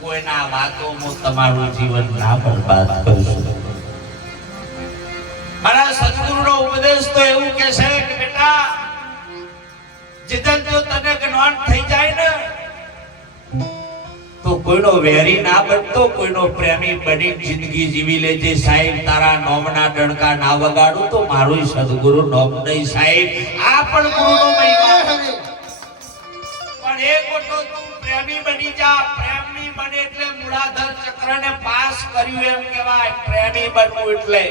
કોઈના વાતોમાં તમારું જીવન ના બરબાદ કરશો. મારા સદગુરુનો ઉપદેશ તો એવું કે છે કે બેટા જીતન જો તને જ્ઞાન થઈ જાય ને તો કોઈનો વેરી ના બનતો, કોઈનો પ્રેમી બની જિંદગી જીવી લેજે. સાહેબ તારા નોમના ડણકા ના વગાડું તો મારું સદગુરુ નોમ નહીં સાહેબ. આ પણ ગુરુનો મહિમા. પણ એક વખત તું પ્રેમી બની જા. પ્રેમી બને એટલે મૂળાધાર ચક્રને પાસ કર્યું એમ કહેવાય. પ્રેમી બનવું એટલે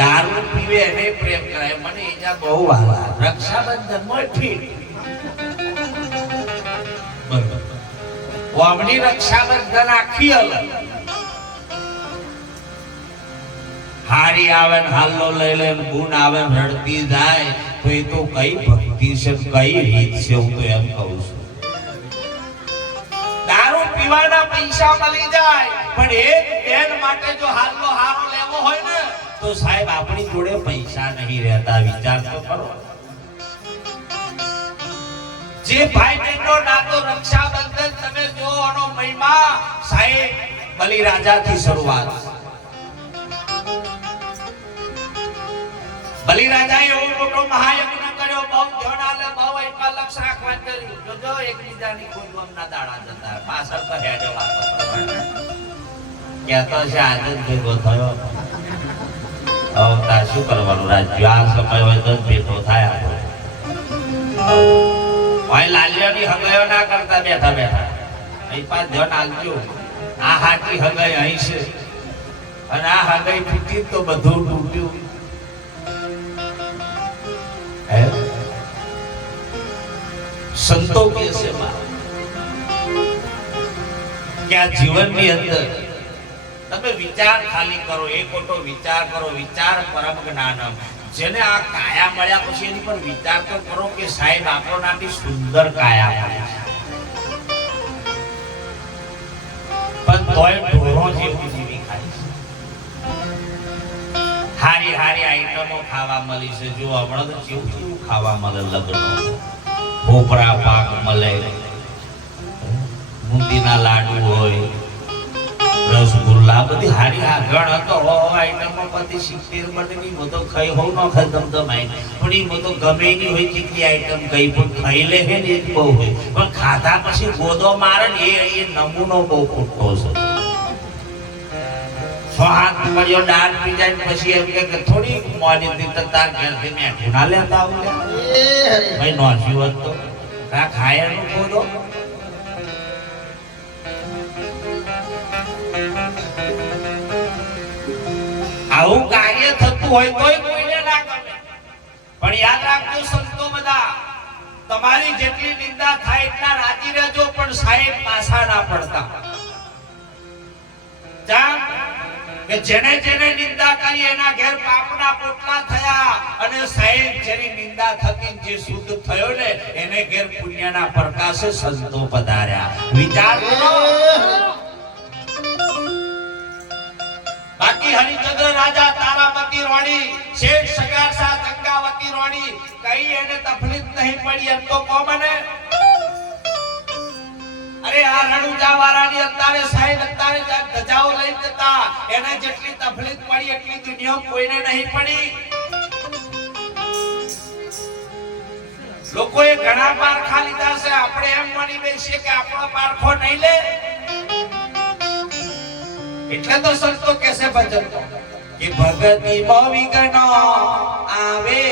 દારૂ પીવે એને પ્રેમ કરાય. મને એજા બહુ વાલા રક્ષાબંધન માં ઠીક વામની રક્ષાબંધન આખી અલગ. હારી આવે ને હાલો લઈ લે, ગુણ આવે રડતી જાય. તો એ તો કઈ ભક્તિ છે, કઈ રીત છે, હું તો એમ કહું છું. દારૂ પીવાના પૈસા મળી જાય, પણ એક બેન માટે જો હાલો હારો લેવો હોય ને તો સાહેબ આપણી જોડે પૈસા નહીં રહેતા. વિચાર તો કરો. જે ભાઈ બહેનનો નાતો રક્ષાબંધન તમે જો આનો મહિમા સાહેબ બલિરાજાથી શરૂઆત. બલિરાજાએ એવો મોટો મહાયજ્ઞ કર્યો. બહુ ધન આલે, બહુ એકા લક્ષ રાખવા કર્યું. જોજો એકબીજાની કોઈ ગમના દાડા જતા પાછળ તો હેડો વાતો કહેતો છે આજે ભેગો થયો. હવે તાર શું કરવાનું રાજ્ય? આ સમય હોય તો ભેગો થાય. આપણે લાલ્યોની હગાયો ના કરતા બેઠા બેઠા અહીં પાસ ધન આલજો. આ હાથી હગાઈ અહીં છે અને આ હગાઈ તૂટી તો બધું તૂટ્યું. સંતો કે છે કે આ જીવનની અંદર તમે વિચાર ખાલી કરો. એક મોટો વિચાર કરો. વિચાર પરમ જ્ઞાનમ. જેને આ કાયા મળ્યા પછી એની પર વિચાર તો કરો કે સાહેબ આપણોનાથી સુંદર કાયા મળ્યા પણ તોય ઢોરો જેવું જીવી ખાય છે. હારી હારી આઈટમો ખાવા મળી છે. જો હમણાં તો કેવું કેવું ખાવા મળે લગ્ન. ખોપરા પાક મળે, બુંદીના લાડુ હોય, રસગુલ્લા, બધી હારી આગળ હતો આઈટમો બધી 70 બટની બધો ખાઈ હોવ ન ખાઈ ધમધમાય, પણ એ બધો ગમે એની હોય કેટલી આઈટમ કઈ પણ ખાઈ લે છે ને એ જ બહુ હોય, પણ ખાધા પછી ગોદો મારે ને એ નમૂનો બહુ ખોટો છે. હાથ પડ્યો દાળ પી જાય પછી એમ કે થોડી મોડી થી તાર ઘરથી મેં ગુના લેતા આવું ભાઈ નોસ્યું હોત તો આ ખાયનું ગોદો. આવું કાર્ય થતું હોય તોય કોઈને ના ગમે, પણ યાદ રાખજો સંતો બધા, તમારી જેટલી નિંદા થાય એટલા રાજી રહેજો, પણ સાહેબ પાછા ના પડતા. કે જેને જેને નિંદા કરી એના ઘેર પાપના પોટલા થયા, અને સાહેબ જેની નિંદા થકી જે શુદ્ધ થયો ને એને ઘેર પુણ્યના પ્રકાશે સંતો પધાર્યા. વિચાર કરો. બાકી હરિચંદ્ર રાજા, તારાપતિ રોણી, શેઠ સગાસા ગંગાવતી રોણી, કઈ એને તકલીફ નહીં પડી એમ તો કો મને. અરે આ રણુજા વાળાની અત્યારે સાહેબ અત્યારે ગજાઓ લઈ જતા, એને જેટલી તકલીફ પડી એટલી દુનિયા કોઈને નહીં પડી. લોકોએ ઘણા પારખા લીધા છે, આપણે એમ માની બેસીએ કે આપણો પારખો નહીં લે. એટલે તો સંતો કહેશે ભજન કે ભગતી બહુ વિઘ્નો આવે